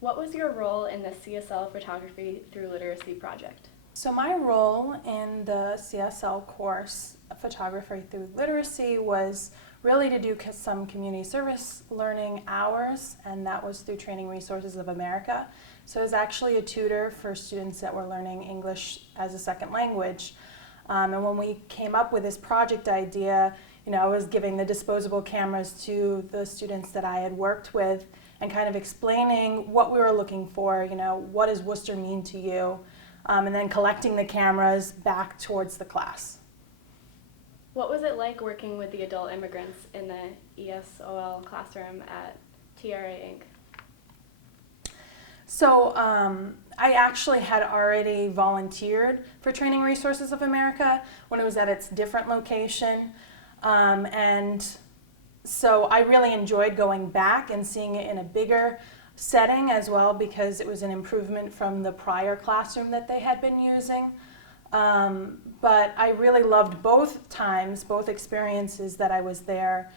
What was your role in the CSL Photography Through Literacy project? So my role in the CSL course, Photography Through Literacy, was really to do some community service learning hours, and that was through Training Resources of America. So I was actually a tutor for students that were learning English as a second language. And when we came up with this project idea, I was giving the disposable cameras to the students that I had worked with and kind of explaining what we were looking for, what does Worcester mean to you? And then collecting the cameras back towards the class. What was it like working with the adult immigrants in the ESOL classroom at TRA Inc.? So I actually had already volunteered for Training Resources of America when it was at its different location. And so I really enjoyed going back and seeing it in a bigger setting as well, because it was an improvement from the prior classroom that they had been using. But I really loved both times, both experiences that I was there.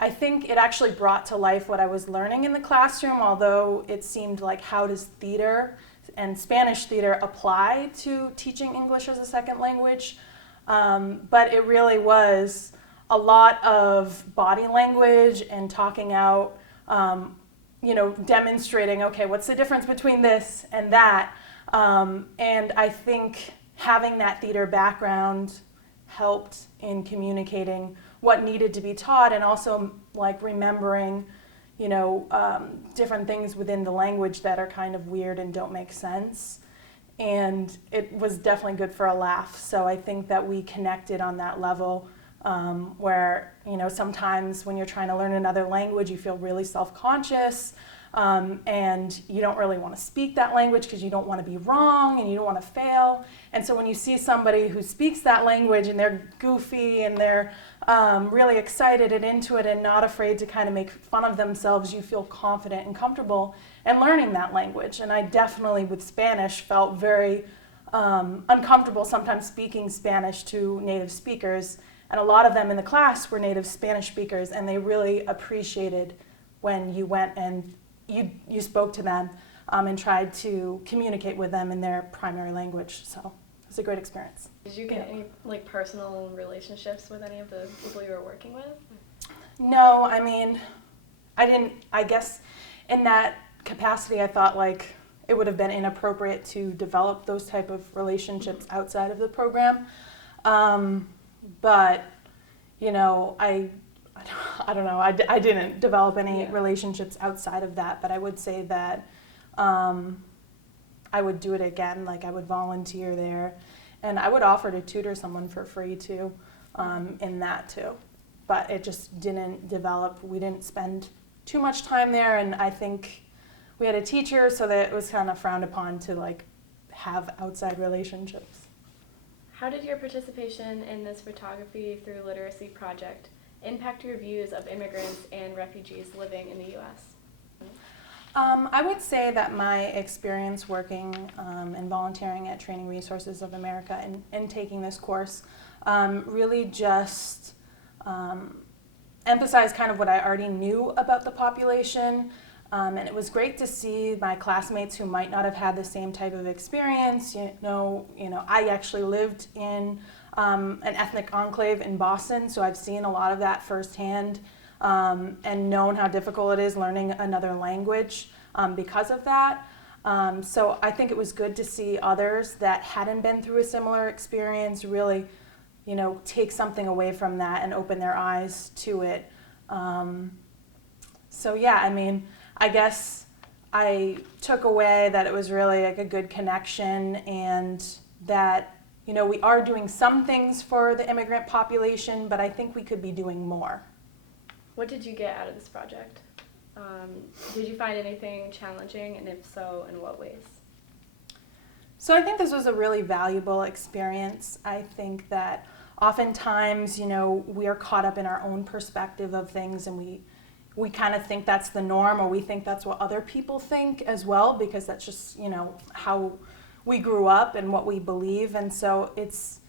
I think it actually brought to life what I was learning in the classroom, although it seemed like, how does theater and Spanish theater apply to teaching English as a second language? But it really was a lot of body language and talking out, demonstrating, okay, what's the difference between this and that? And I think having that theater background helped in communicating what needed to be taught, and also like remembering, different things within the language that are kind of weird and don't make sense. And it was definitely good for a laugh. So I think that we connected on that level, where, sometimes when you're trying to learn another language, you feel really self-conscious, and you don't really want to speak that language because you don't want to be wrong and you don't want to fail. And so when you see somebody who speaks that language and they're goofy and they're really excited and into it and not afraid to kind of make fun of themselves, you feel confident and comfortable in learning that language. And I definitely, with Spanish, felt very uncomfortable sometimes speaking Spanish to native speakers. And a lot of them in the class were native Spanish speakers, and they really appreciated when you went and you spoke to them and tried to communicate with them in their primary language. So it was a great experience. Did you get any personal relationships with any of the people you were working with? No, I mean, I didn't. I guess in that capacity, I thought it would have been inappropriate to develop those type of relationships outside of the program. But I don't know. I didn't develop any relationships outside of that, but I would say that I would do it again. I would volunteer there, and I would offer to tutor someone for free too, in that too. But it just didn't develop. We didn't spend too much time there, and I think we had a teacher, so that it was kind of frowned upon to have outside relationships. How did your participation in this Photography Through Literacy project impact your views of immigrants and refugees living in the U.S.? I would say that my experience working and volunteering at Training Resources of America and taking this course really just emphasized kind of what I already knew about the population. And it was great to see my classmates who might not have had the same type of experience. I actually lived in an ethnic enclave in Boston, so I've seen a lot of that firsthand, and known how difficult it is learning another language because of that. So I think it was good to see others that hadn't been through a similar experience really, take something away from that and open their eyes to it. I guess I took away that it was really a good connection, and that, we are doing some things for the immigrant population, but I think we could be doing more. What did you get out of this project? Did you find anything challenging, and if so, in what ways? So I think this was a really valuable experience. I think that oftentimes, we are caught up in our own perspective of things, and we kind of think that's the norm, or we think that's what other people think as well, because that's just, how we grew up and what we believe. And so it's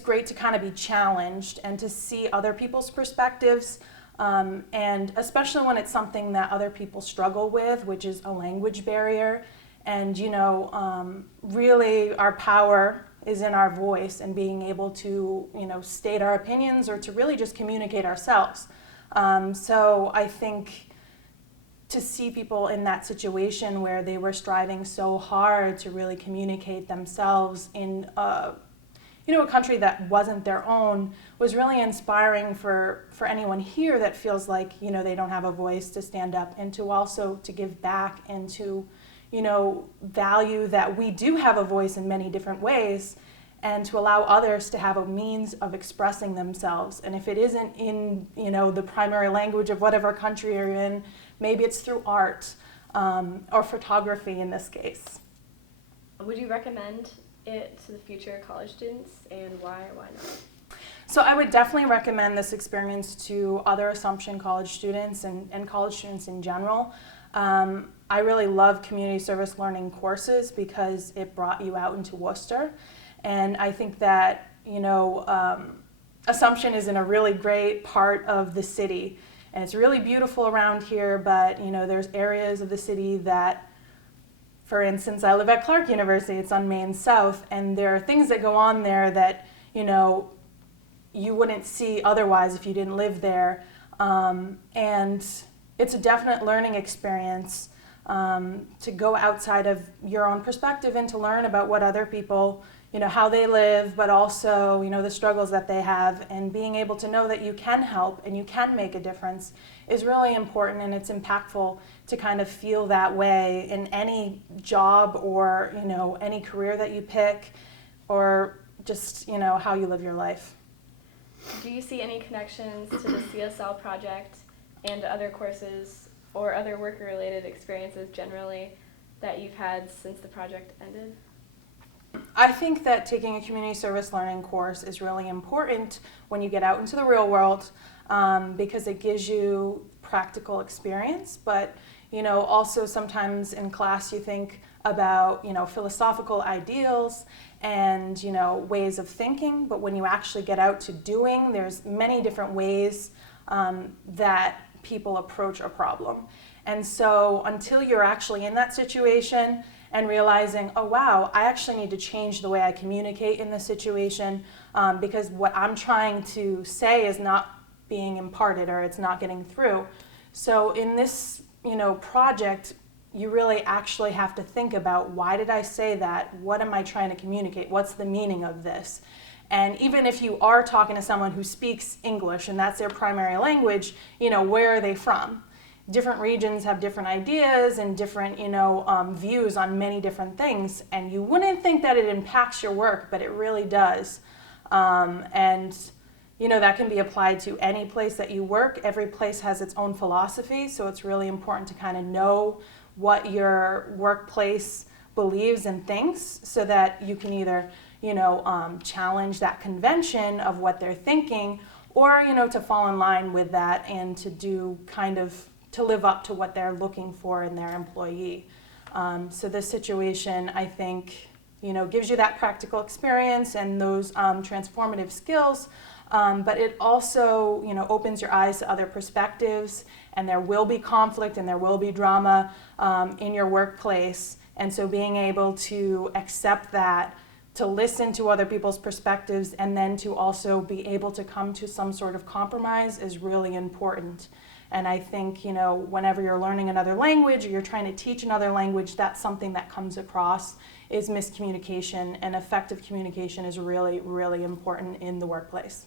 great to kind of be challenged and to see other people's perspectives, And especially when it's something that other people struggle with, which is a language barrier. And, really our power is in our voice and being able to, state our opinions or to really just communicate ourselves. So I think to see people in that situation where they were striving so hard to really communicate themselves in a country that wasn't their own was really inspiring for anyone here that feels like, they don't have a voice to stand up and to also to give back and to, value that we do have a voice in many different ways and to allow others to have a means of expressing themselves. And if it isn't in, the primary language of whatever country you're in, maybe it's through art or photography in this case. Would you recommend it to the future college students, and why or why not? So I would definitely recommend this experience to other Assumption College students and college students in general. I really love community service learning courses because it brought you out into Worcester. And I think that, Assumption is in a really great part of the city. And it's really beautiful around here, but, there's areas of the city that, for instance, I live at Clark University, it's on Main South, and there are things that go on there that, you wouldn't see otherwise if you didn't live there. And it's a definite learning experience to go outside of your own perspective and to learn about what other people, how they live, but also, the struggles that they have, and being able to know that you can help and you can make a difference is really important, and it's impactful to kind of feel that way in any job or, any career that you pick, or just, how you live your life. Do you see any connections to the CSL project and other courses or other work-related experiences generally that you've had since the project ended? I think that taking a community service learning course is really important when you get out into the real world because it gives you practical experience, but also sometimes in class you think about philosophical ideals and ways of thinking, but when you actually get out to doing, there's many different ways that people approach a problem. And so until you're actually in that situation and realizing, oh wow, I actually need to change the way I communicate in this situation because what I'm trying to say is not being imparted or it's not getting through. So in this project, you really actually have to think about, why did I say that? What am I trying to communicate? What's the meaning of this? And even if you are talking to someone who speaks English and that's their primary language, where are they from? Different regions have different ideas and different, views on many different things. And you wouldn't think that it impacts your work, but it really does. That can be applied to any place that you work. Every place has its own philosophy, so it's really important to kind of know what your workplace believes and thinks so that you can either, challenge that convention of what they're thinking or, to fall in line with that and to do to live up to what they're looking for in their employee. So this situation, I think, gives you that practical experience and those transformative skills, but it also, opens your eyes to other perspectives, and there will be conflict and there will be drama in your workplace. And so being able to accept that, to listen to other people's perspectives, and then to also be able to come to some sort of compromise is really important. And I think, whenever you're learning another language or you're trying to teach another language, that's something that comes across is miscommunication, and effective communication is really, really important in the workplace.